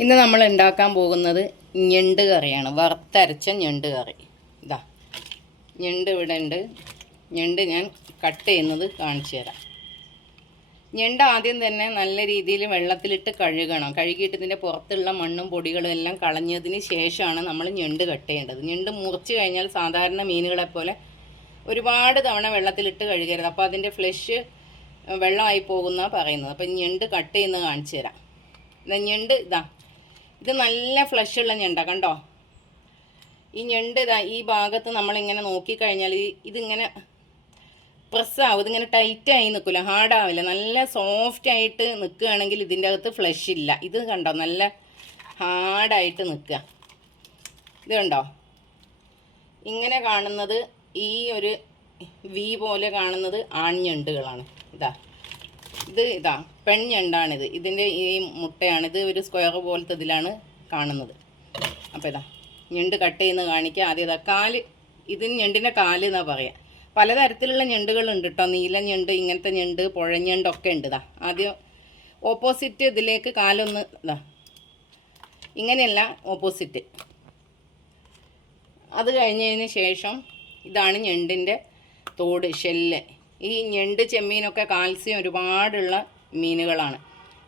ഇന്ന് നമ്മൾ ഉണ്ടാക്കാൻ പോകുന്നത് ഞണ്ട് കറിയാണ്. വറുത്തരച്ച ഞണ്ട് കറി. ഇതാ. ഞണ്ട് ഇവിടെ ഉണ്ട്. ഞണ്ട് ഞാൻ കട്ട് ചെയ്യുന്നത് കാണിച്ചു തരാം. ഞണ്ട് ആദ്യം തന്നെ നല്ല രീതിയിൽ വെള്ളത്തിലിട്ട് കഴുകണം. കഴുകിയിട്ട് ഇതിന്റെ പുറത്തുള്ള മണ്ണും പൊടികളും എല്ലാം കളഞ്ഞതിന് ശേഷമാണ് നമ്മൾ ഞണ്ട് കട്ട് ചെയ്യേണ്ടത്. ഞണ്ട് മുറിച്ച് കഴിഞ്ഞാൽ സാധാരണ മീനുകളെ പോലെ ഒരുപാട് തവണ വെള്ളത്തിലിട്ട് കഴുകരുത്. അപ്പോൾ അതിന്റെ ഫ്ലഷ് വെള്ളമായി പോകുന്ന പറയുന്നത്. അപ്പം ഞണ്ട് കട്ട് ചെയ്യുന്നത് കാണിച്ചു തരാം. ഞണ്ട് ഇതാ. ഇത് നല്ല ഫ്ലഷ് ഉള്ള ഞണ്ട കണ്ടോ? ഈ ഞണ്ട് ഇതാ ഈ ഭാഗത്ത് നമ്മളിങ്ങനെ നോക്കിക്കഴിഞ്ഞാൽ ഈ ഇതിങ്ങനെ പ്രസ്സാവും ഇതിങ്ങനെ ടൈറ്റായി നിൽക്കില്ല ഹാർഡാവില്ല നല്ല സോഫ്റ്റ് ആയിട്ട് നിൽക്കുകയാണെങ്കിൽ ഇതിന്റെ അകത്ത് ഫ്ലഷ് ഇല്ല. ഇത് കണ്ടോ നല്ല ഹാർഡായിട്ട് നിൽക്കുക. ഇത് കണ്ടോ? ഇങ്ങനെ കാണുന്നത് ഈ ഒരു വി പോലെ കാണുന്നത് ആൺഞണ്ടുകളാണ് ഇതാ. ഇത് ഇതാ പെൺഞണ്ടാണിത്. ഇതിന്റെ ഈ മുട്ടയാണ് ഇത് ഒരു സ്ക്വയർ പോലത്തെ ഇതിലാണ് കാണുന്നത്. അപ്പോൾ ഇതാ ഞണ്ട് കട്ട് ചെയ്യുന്ന കാണിക്കുക ആദ്യം ഇതാ കാൽ ഇതിന് ഞണ്ടിന്റെ കാൽ എന്നാ പറയുക പലതരത്തിലുള്ള ഞണ്ടുകളുണ്ട് കേട്ടോ നീല ഞണ്ട് ഇങ്ങനത്തെ ഞണ്ട് പുഴഞ്ഞണ്ടൊക്കെ ഉണ്ട്. ഇതാ ആദ്യം ഓപ്പോസിറ്റ് ഇതിലേക്ക് കാലൊന്ന് ഇതാ. ഇങ്ങനെയല്ല ഓപ്പോസിറ്റ് അത് കഴിഞ്ഞതിന് ശേഷം ഇതാണ് ഞണ്ടിന്റെ തോട് ഷെല്ല്. ഈ ഞണ്ട് ചെമ്മീനൊക്കെ കാൽസ്യം ഒരുപാടുള്ള മീനുകളാണ്.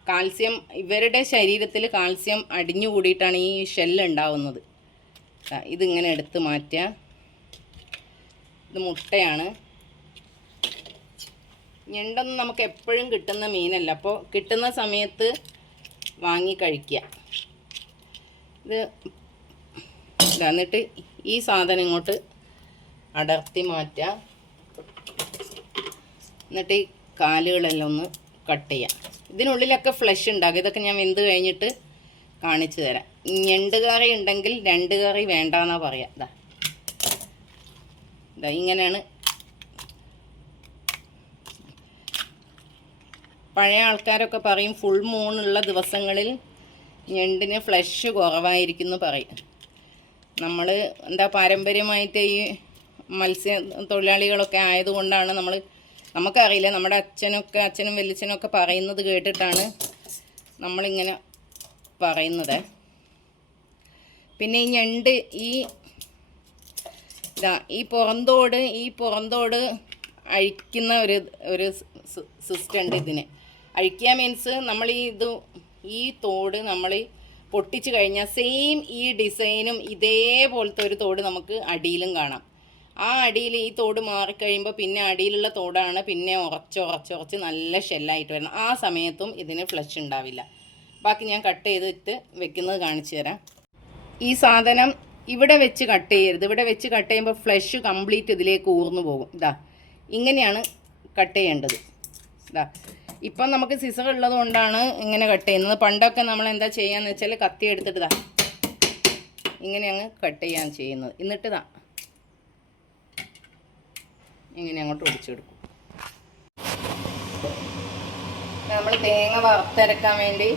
കാൽസ്യം ഇവരുടെ ശരീരത്തിൽ കാൽസ്യം അടിഞ്ഞുകൂടിയിട്ടാണ് ഈ ഷെല്ല് ഉണ്ടാവുന്നത്. ഇതിങ്ങനെ എടുത്ത് മാറ്റുക. ഇത് മുട്ടയാണ്. ഞണ്ടൊന്നും നമുക്ക് എപ്പോഴും കിട്ടുന്ന മീനല്ല. അപ്പോൾ കിട്ടുന്ന സമയത്ത് വാങ്ങി കഴിക്കുക. ഇത് എന്നിട്ട് ഈ സാധനം ഇങ്ങോട്ട് അടർത്തി മാറ്റുക. എന്നിട്ട് ഈ കാലുകളെല്ലാം ഒന്ന് കട്ട് ചെയ്യാം. ഇതിനുള്ളിലൊക്കെ ഫ്ലഷ് ഉണ്ടാകും. ഇതൊക്കെ ഞാൻ വെന്ത് കഴിഞ്ഞിട്ട് കാണിച്ചു തരാം. ഞണ്ട് കറി ഉണ്ടെങ്കിൽ രണ്ട് കറി വേണ്ടാന്നാ പറയാം. ഇതാ ഇതാ ഇങ്ങനെയാണ്. പഴയ ആൾക്കാരൊക്കെ പറയും ഫുൾ മൂണുള്ള ദിവസങ്ങളിൽ ഞണ്ടിന് ഫ്ലഷ് കുറവായിരിക്കും എന്ന് പറയും. നമ്മൾ എന്താ പാരമ്പര്യമായിട്ട് ഈ മത്സ്യ തൊഴിലാളികളൊക്കെ ആയതുകൊണ്ടാണ് നമ്മൾ നമുക്കറിയില്ല. നമ്മുടെ അച്ഛനൊക്കെ അച്ഛനും വലിയച്ഛനും ഒക്കെ പറയുന്നത് കേട്ടിട്ടാണ് നമ്മളിങ്ങനെ പറയുന്നത്. പിന്നെ ഈ ഞണ്ട് ഈ ഇതാ ഈ പുറന്തോട് ഈ പുറന്തോട് അഴിക്കുന്ന ഒരു ഒരു സിസ്റ്റം ഉണ്ട് ഇതിന്. അഴിക്കുക മീൻസ് നമ്മൾ ഈ ഇത് ഈ തോട് നമ്മൾ പൊട്ടിച്ചു കഴിഞ്ഞാൽ സെയിം ഈ ഡിസൈനും ഇതേപോലത്തെ ഒരു തോട് നമുക്ക് അടിയിലും കാണാം. ആ അടിയിൽ ഈ തോട് മാറിക്കഴിയുമ്പോൾ പിന്നെ അടിയിലുള്ള തോടാണ് പിന്നെ ഉറച്ച് ഉറച്ച് ഉറച്ച് നല്ല ഷെല്ലായിട്ട് വരണം ആ സമയത്തും ഇതിന് ഫ്ലഷ് ഉണ്ടാവില്ല. ബാക്കി ഞാൻ കട്ട് ചെയ്തിട്ട് വെക്കുന്നത് കാണിച്ചു തരാം. ഈ സാധനം ഇവിടെ വെച്ച് കട്ട് ചെയ്യരുത്. ഇവിടെ വെച്ച് കട്ട് ചെയ്യുമ്പോൾ ഫ്ലഷ് കംപ്ലീറ്റ് ഇതിലേക്ക് ഊർന്നു പോകും. ഇതാ ഇങ്ങനെയാണ് കട്ട് ചെയ്യേണ്ടത്. ഇതാ ഇപ്പം നമുക്ക് സിസർ ഉള്ളത് കൊണ്ടാണ് ഇങ്ങനെ കട്ട് ചെയ്യുന്നത്. പണ്ടൊക്കെ നമ്മൾ എന്താ ചെയ്യാന്ന് വെച്ചാൽ കത്തി എടുത്തിട്ട് ഇതാ ഇങ്ങനെ അങ്ങ് കട്ട് ചെയ്യാൻ ചെയ്യുന്നത്. എന്നിട്ട് ഇതാ ഇങ്ങനെ അങ്ങോട്ട് ഒടിച്ചെടുക്കും. നമ്മൾ തേങ്ങ വറുത്തരക്കാൻ വേണ്ടി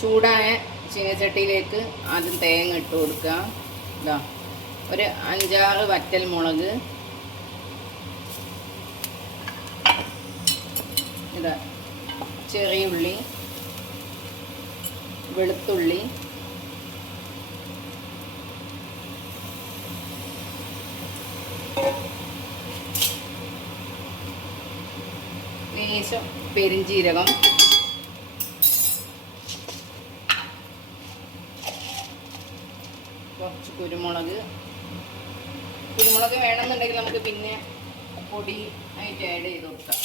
ചൂടായ ചീനച്ചട്ടിയിലേക്ക് ആദ്യം തേങ്ങ ഇട്ട് കൊടുക്കുക. ഇതാ ഒരു അഞ്ചാറ് വറ്റൽ മുളക്. ഇതാ ചെറിയ ഉള്ളി വെളുത്തുള്ളി ലേശം പെരിഞ്ചീരകം കുറച്ച് കുരുമുളക്. കുരുമുളക് വേണമെന്നുണ്ടെങ്കിൽ നമുക്ക് പിന്നെ പൊടി ആയിട്ട് ആഡ് ചെയ്ത് കൊടുക്കാം.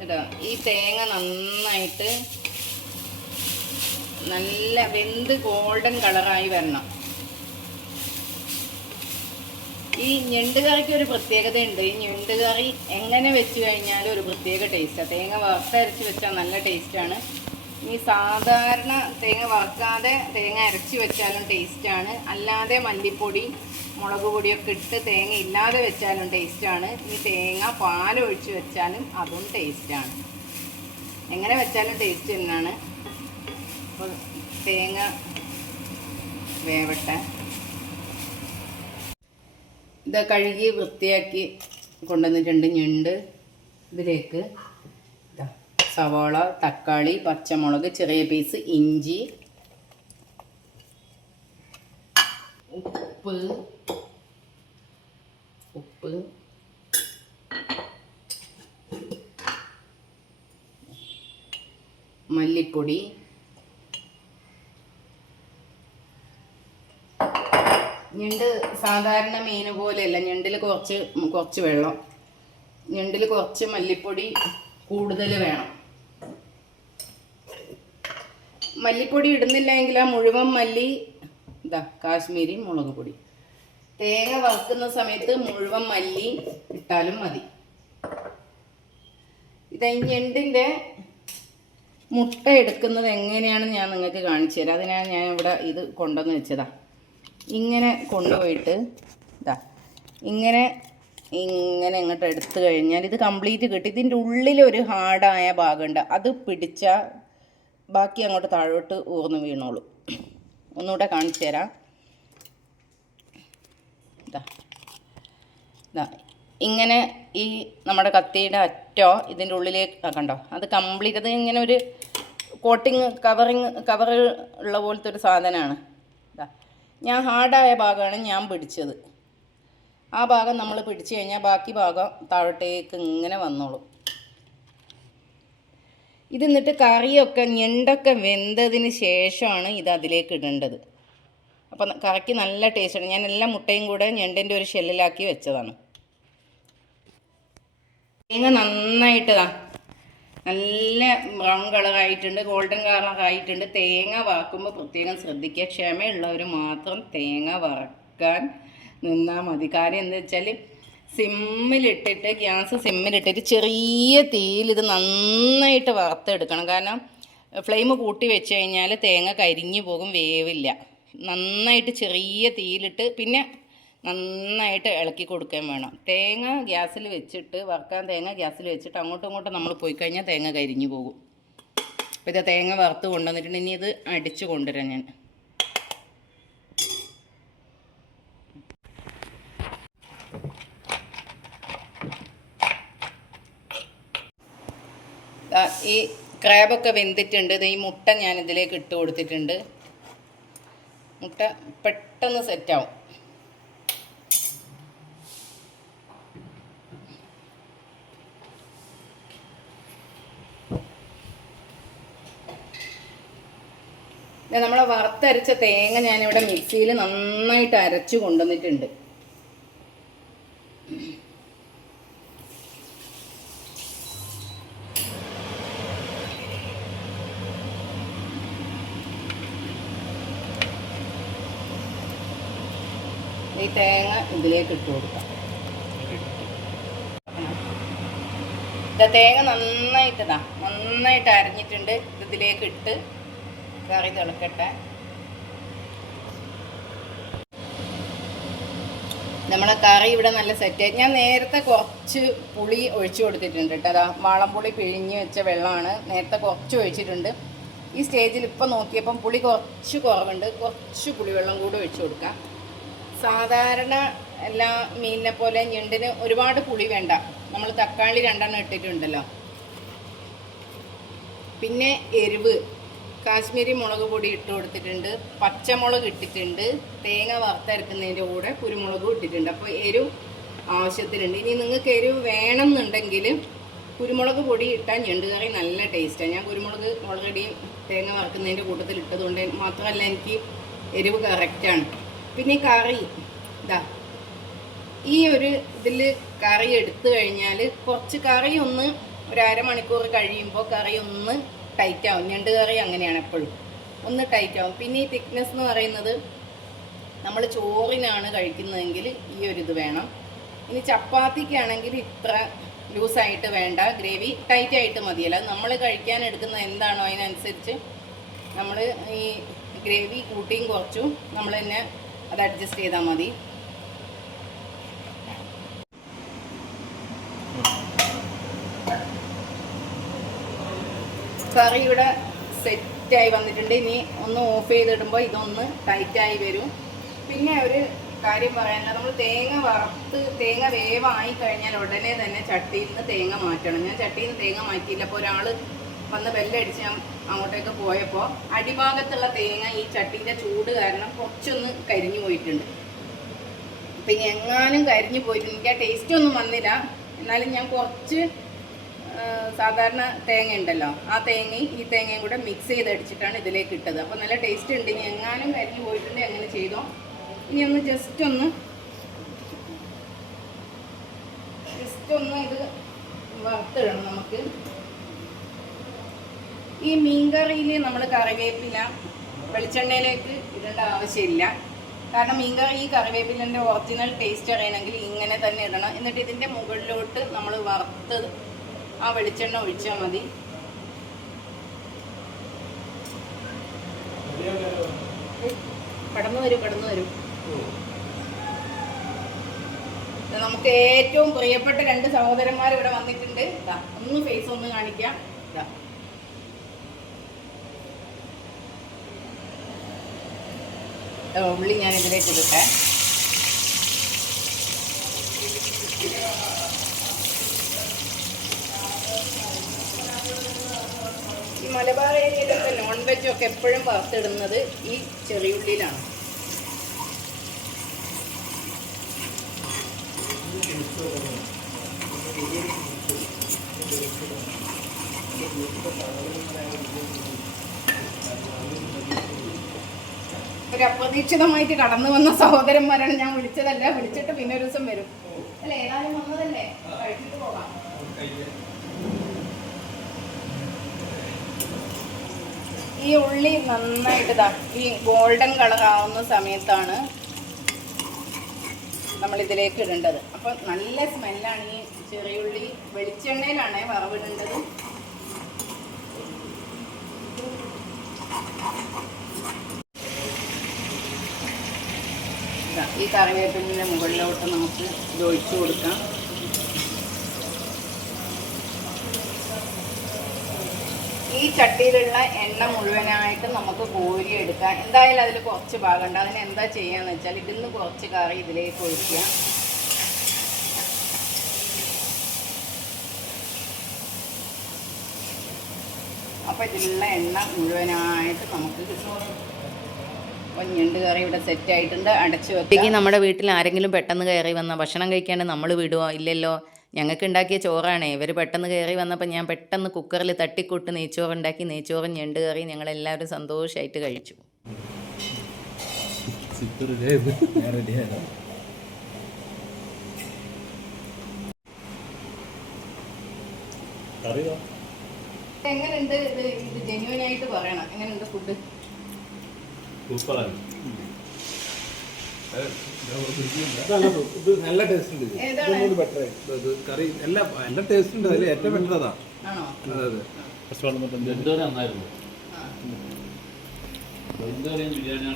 കേട്ടോ ഈ തേങ്ങ നന്നായിട്ട് നല്ല വെന്ത് ഗോൾഡൻ കളറായി വരണം. ഈ ഞണ്ട് കറിക്ക് ഒരു പ്രത്യേകതയുണ്ട്. ഈ ഞണ്ട് കറി എങ്ങനെ വെച്ച് കഴിഞ്ഞാലും ഒരു പ്രത്യേക ടേസ്റ്റാണ് തേങ്ങ വറുത്തരച്ച് വെച്ചാൽ നല്ല ടേസ്റ്റാണ് ഈ സാധാരണ തേങ്ങ വറുക്കാതെ തേങ്ങ അരച്ച് വെച്ചാലും ടേസ്റ്റാണ് അല്ലാതെ മല്ലിപ്പൊടി മുളക് പൊടിയൊക്കെ ഇട്ട് തേങ്ങ ഇല്ലാതെ വെച്ചാലും ടേസ്റ്റാണ് ഈ തേങ്ങ പാലൊഴിച്ച് വെച്ചാലും അതും ടേസ്റ്റാണ് എങ്ങനെ വെച്ചാലും ടേസ്റ്റ് തന്നെയാണ്. അപ്പോൾ തേങ്ങ വേവട്ടെ. ഇത് കഴുകി വൃത്തിയാക്കി കൊണ്ടുവന്നിട്ടുണ്ട് ഞണ്ട് ഇതിലേക്ക്. സവാള തക്കാളി പച്ചമുളക് ചെറിയ പീസ് ഇഞ്ചി ഉപ്പ് ഉപ്പ് മല്ലിപ്പൊടി ഞണ്ട് സാധാരണ മീൻ പോലെയല്ല. ഞണ്ടിൽ കുറച്ച് കുറച്ച് വെള്ളം. ഞണ്ടിൽ കുറച്ച് മല്ലിപ്പൊടി കൂടുതൽ വേണം. മല്ലിപ്പൊടി ഇടുന്നില്ലെങ്കിൽ ആ മുഴുവൻ മല്ലി ഇതാ കാശ്മീരി മുളക് പൊടി. തേങ്ങ വറുക്കുന്ന സമയത്ത് മുഴുവൻ മല്ലി ഇട്ടാലും മതി. ഇതാ ഞണ്ടിന്റെ മുട്ട എടുക്കുന്നത് എങ്ങനെയാണെന്ന് ഞാൻ നിങ്ങൾക്ക് കാണിച്ചു തരാം. അതിനാണ് ഞാൻ ഇവിടെ ഇത് കൊണ്ടുവന്ന് വെച്ചതാ. ഇങ്ങനെ കൊണ്ടുപോയിട്ട് ഇതാ ഇങ്ങനെ ഇങ്ങനെ ഇങ്ങോട്ട് എടുത്തു കഴിഞ്ഞാൽ ഇത് കംപ്ലീറ്റ് കിട്ടി. ഇതിന്റെ ഉള്ളിലൊരു ഹാർഡായ ഭാഗമുണ്ട്. അത് പിടിച്ചാൽ ബാക്കി അങ്ങോട്ട് താഴോട്ട് ഊർന്ന് വീണോളൂ. ഒന്നുകൂടെ കാണിച്ചു തരാം. ഇതാ ഇതാ ഇങ്ങനെ ഈ നമ്മുടെ കത്തിയുടെ അറ്റോ ഇതിന്റെ ഉള്ളിലേക്ക് കണ്ടോ? അത് കംപ്ലീറ്റ് അത് ഇങ്ങനെ ഒരു കോട്ടിങ് കവറിങ് കവർ ഉള്ള പോലത്തെ ഒരു സാധനമാണ്. ഇതാ ഞാൻ ഹാർഡായ ഭാഗമാണ് ഞാൻ പിടിച്ചത്. ആ ഭാഗം നമ്മൾ പിടിച്ചു കഴിഞ്ഞാൽ ബാക്കി ഭാഗം താഴോട്ടേക്ക് ഇങ്ങനെ വന്നോളും. ഇത് എന്നിട്ട് കറിയൊക്കെ ഞണ്ടൊക്കെ വെന്തതിന് ശേഷമാണ് ഇത് അതിലേക്ക് ഇടേണ്ടത്. അപ്പം കറിക്ക് നല്ല ടേസ്റ്റാണ് ഞാൻ എല്ലാ മുട്ടയും കൂടെ ഞണ്ടിന്റെ ഒരു ഷെല്ലിലാക്കി വെച്ചതാണ്. തേങ്ങ നന്നായിട്ട് നല്ല ബ്രൗൺ കളറായിട്ടുണ്ട് ഗോൾഡൻ കളറായിട്ടുണ്ട് തേങ്ങ വറക്കുമ്പോൾ പ്രത്യേകം ശ്രദ്ധിക്കുക. ക്ഷമയുള്ളവർ മാത്രം തേങ്ങ വറക്കാൻ നിന്നാൽ മതി. കാര്യം എന്താ വെച്ചാൽ സിമ്മിലിട്ടിട്ട് ഗ്യാസ് സിമ്മിലിട്ടിട്ട് ചെറിയ തീയിൽ ഇത് നന്നായിട്ട് വറുത്തെടുക്കണം. കാരണം ഫ്ലെയിം കൂട്ടി വെച്ച് കഴിഞ്ഞാൽ തേങ്ങ കരിഞ്ഞു പോകും വേവില്ല. നന്നായിട്ട് ചെറിയ തീയിലിട്ട് പിന്നെ നന്നായിട്ട് ഇളക്കി കൊടുക്കുകയും വേണം. തേങ്ങ ഗ്യാസിൽ വെച്ചിട്ട് വറുക്കാൻ തേങ്ങ ഗ്യാസിൽ വെച്ചിട്ട് അങ്ങോട്ടും ഇങ്ങോട്ടും നമ്മൾ പോയി കഴിഞ്ഞാൽ തേങ്ങ കരിഞ്ഞു പോകും. അപ്പോൾ ഇത് തേങ്ങ വറുത്ത് കൊണ്ടുവന്നിട്ടുണ്ട്. ഇനി ഇത് അടിച്ച് കൊണ്ടുവരാം ഞാൻ. ഈ ക്രാബൊക്കെ വെന്തിട്ടുണ്ട്. ഇത് ഈ മുട്ട ഞാൻ ഇതിലേക്ക് ഇട്ട് കൊടുത്തിട്ടുണ്ട്. മുട്ട പെട്ടെന്ന് സെറ്റാവും നമ്മളെ വറുത്തരച്ച തേങ്ങ ഞാനിവിടെ മിക്സിയിൽ നന്നായിട്ട് അരച്ചു കൊണ്ടുവന്നിട്ടുണ്ട്. ഈ തേങ്ങ ഇതിലേക്ക് ഇട്ട് കൊടുക്കാം. തേങ്ങ നന്നായിട്ട് നന്നായിട്ട് അരഞ്ഞിട്ടുണ്ട്. ഇത് ഇതിലേക്ക് ഇട്ട് കറി തിളക്കട്ടെ. നമ്മളെ കറി ഇവിടെ നല്ല സെറ്റായി ഞാൻ നേരത്തെ കുറച്ച് പുളി ഒഴിച്ചു കൊടുത്തിട്ടുണ്ട് കേട്ടോ. അതാ വാളംപുളി പിഴിഞ്ഞ് വെച്ച വെള്ളമാണ്. നേരത്തെ കുറച്ച് ഒഴിച്ചിട്ടുണ്ട്. ഈ സ്റ്റേജിൽ ഇപ്പം നോക്കിയപ്പം പുളി കുറച്ച് കുറവുണ്ട്. കുറച്ച് പുളിവെള്ളം കൂടി ഒഴിച്ചു കൊടുക്കാം. സാധാരണ എല്ലാ മീനിനെ പോലെ ഞണ്ടിന് ഒരുപാട് പുളി വേണ്ട. നമ്മൾ തക്കാളി രണ്ടെണ്ണം ഇട്ടിട്ടുണ്ടല്ലോ. പിന്നെ എരിവ്. കാശ്മീരി മുളക് പൊടി ഇട്ട് കൊടുത്തിട്ടുണ്ട് പച്ചമുളക് ഇട്ടിട്ടുണ്ട് തേങ്ങ വറുത്തരക്കുന്നതിന്റെ കൂടെ കുരുമുളകും ഇട്ടിട്ടുണ്ട്. അപ്പോൾ എരിവ് ആവശ്യത്തിനുണ്ട്. ഇനി നിങ്ങൾക്ക് എരിവ് വേണം എന്നുണ്ടെങ്കിൽ കുരുമുളക് പൊടി ഇട്ടാൽ ഞണ്ട് കറി നല്ല ടേസ്റ്റാണ്. ഞാൻ കുരുമുളക് ഓൾറെഡി തേങ്ങ വറുക്കുന്നതിന്റെ കൂട്ടത്തിൽ ഇട്ടതുകൊണ്ട് മാത്രമല്ല എനിക്ക് എരിവ് കറക്റ്റാണ്. പിന്നെ കറി. ഇതാ ഈ ഒരു ഇതിൽ കറി എടുത്തു കഴിഞ്ഞാൽ കുറച്ച് കറി ഒന്ന് ഒരു അരമണിക്കൂർ കഴിയുമ്പോൾ കറി ഒന്ന് ടൈറ്റ് ആവും ഞണ്ട് കറി അങ്ങനെയാണ് എപ്പോഴും. ഒന്ന് ടൈറ്റ് ആവും പിന്നെ ഈ തിക്നെസ് എന്ന് പറയുന്നത് നമ്മൾ ചോറിനാണ് കഴിക്കുന്നതെങ്കിൽ ഈ ഒരു ഇത് വേണം. ഇനി ചപ്പാത്തിക്കാണെങ്കിൽ ഇത്ര ലൂസായിട്ട് വേണ്ട. ഗ്രേവി ടൈറ്റ് ആയിട്ട് മതിയല്ല നമ്മൾ കഴിക്കാൻ എടുക്കുന്ന എന്താണോ അതിനനുസരിച്ച് നമ്മൾ ഈ ഗ്രേവി കൂട്ടിയും കുറച്ചും നമ്മൾ തന്നെ അത് അഡ്ജസ്റ്റ് ചെയ്താൽ മതി. കറി ഇവിടെ സെറ്റായി വന്നിട്ടുണ്ട്. ഇനി ഒന്ന് ഓഫ് ചെയ്തിടുമ്പോൾ ഇതൊന്ന് ടൈറ്റായി വരും. പിന്നെ ഒരു കാര്യം പറയാനുള്ള നമ്മൾ തേങ്ങ വറുത്ത് തേങ്ങ വേവായി കഴിഞ്ഞാൽ ഉടനെ തന്നെ ചട്ടിയിൽ നിന്ന് തേങ്ങ മാറ്റണം. ഞാൻ ചട്ടിയിൽ നിന്ന് തേങ്ങ മാറ്റിയില്ല. അപ്പോൾ ഒരാൾ വന്ന് ബെല്ലടിച്ച് ഞാൻ അങ്ങോട്ടേക്ക് പോയപ്പോൾ അടിഭാഗത്തുള്ള തേങ്ങ ഈ ചട്ടിന്റെ ചൂട് കാരണം കുറച്ചൊന്ന് കരിഞ്ഞു പോയിട്ടുണ്ട്. പിന്നെ എങ്ങാനും കരിഞ്ഞു പോയിട്ടുണ്ട്. ടേസ്റ്റ് ഒന്നും വന്നില്ല. എന്നാലും ഞാൻ കുറച്ച് സാധാരണ തേങ്ങ ഉണ്ടല്ലോ. ആ തേങ്ങയും ഈ തേങ്ങയും കൂടെ മിക്സ് ചെയ്തടിച്ചിട്ടാണ് ഇതിലേക്ക് ഇട്ടത്. അപ്പോൾ നല്ല ടേസ്റ്റ് ഉണ്ട്. ഇനി എങ്ങാനും കരിഞ്ഞു പോയിട്ടുണ്ട് അങ്ങനെ ചെയ്തോ. ഇനി ഒന്ന് ജസ്റ്റ് ഒന്ന് ജസ്റ്റ് ഒന്ന് ഇത് വറുത്തിടണം നമുക്ക്. ഈ മീൻകറിയിൽ നമ്മൾ കറിവേപ്പില വെളിച്ചെണ്ണയിലേക്ക് ഇടേണ്ട ആവശ്യമില്ല. കാരണം മീൻകറി ഈ കറിവേപ്പിലന്റെ ഒറിജിനൽ ടേസ്റ്റ് അറിയണമെങ്കിൽ ഇങ്ങനെ തന്നെ ഇടണം. എന്നിട്ട് ഇതിന്റെ മുകളിലോട്ട് നമ്മൾ വറുത്ത് ആ വെളിച്ചെണ്ണ ഒഴിച്ചാൽ മതി. കടന്നു വരും കടന്നു വരും. നമുക്ക് ഏറ്റവും പ്രിയപ്പെട്ട രണ്ട് സഹോദരന്മാർ ഇവിടെ വന്നിട്ടുണ്ട്. ഒന്ന് ഫേസ് ഒന്ന് കാണിക്കാം. ഇതാ ഉള്ളി ഞാൻ ഇതിലേക്ക് ഇടട്ടെ. മലബാർ ഏരിയയിലൊക്കെ നോൺ വെജ് ഒക്കെ എപ്പോഴും വറുത്തിടുന്നത് ഈ ചെറിയുള്ളിയിലാണ് ഒരു അപ്രതീക്ഷിതമായിട്ട് കടന്നു വന്ന സഹോദരന്മാരാണ് ഞാൻ വിളിച്ചതല്ല വിളിച്ചിട്ട് പിന്നെ ഒരു ദിവസം വരും. അല്ലേ ഏതായാലും വന്നതല്ലേ കഴിച്ചിട്ട് പോകാം ഈ ഉള്ളി നന്നായിട്ട് ഇതാ ഗോൾഡൻ കളർ ആവുന്ന സമയത്താണ് നമ്മൾ ഇതിലേക്ക് ഇടേണ്ടത്. അപ്പോൾ നല്ല സ്മെല്ലാണ് ഈ ചെറിയുള്ളി. വെളിച്ചെണ്ണയിലാണ് വറവിടേണ്ടത്. ഈ കറിവേപ്പിന്റെ മുകളിലോട്ട് നമുക്ക് ഇത് ഒഴിച്ചു കൊടുക്കാം. ഈ ചട്ടിയിലുള്ള എണ്ണ മുഴുവനായിട്ട് നമുക്ക് കോരി എടുക്കാം. എന്തായാലും അതിൽ കുറച്ച് ഭാഗമുണ്ട്. അതിന് എന്താ ചെയ്യാന്ന് വെച്ചാൽ ഇതിന്ന് കുറച്ച് കറി ഇതിലേക്ക് ഒഴിക്കുക. അപ്പോൾ ഇതിലുള്ള എണ്ണ മുഴുവനായിട്ട് നമുക്ക് ഞണ്ട് കറി ഇവിടെ സെറ്റ് ആയിട്ടുണ്ട്. അടച്ചു വെക്കാം. നമ്മുടെ വീട്ടിൽ ആരെങ്കിലും പെട്ടെന്ന് കയറി വന്ന ഭക്ഷണം കഴിക്കാണ്ട് നമ്മൾ വിടുവോ? ഇല്ലല്ലോ. ഞങ്ങൾക്ക് ഉണ്ടാക്കിയ ചോറാണേ. ഇവർ പെട്ടെന്ന് കയറി വന്നപ്പോൾ ഞാൻ പെട്ടെന്ന് കുക്കറിൽ തട്ടിക്കൂട്ട് നെയ്ച്ചോറ് ഉണ്ടാക്കി നെയ്ച്ചോറും ഞണ്ട് കറി ഞങ്ങളെല്ലാവരും സന്തോഷമായിട്ട് കഴിച്ചു. എങ്ങനെയുണ്ട് ഇത് ഇത് ജെന്യൂൻ ആയിട്ട് പറയണം. എങ്ങനെയുണ്ട് ഫുഡ് സൂപ്പറാണ്. ഇത് നല്ല ടേസ്റ്റ് ഉണ്ട് ഇത്. ഇത് കറി എല്ലാ എല്ലാ ടേസ്റ്റ് ഉണ്ട് അതിൽ ഏറ്റവും ബെറ്റർ അതാ നന്നായിരുന്നു ബിരിയാണി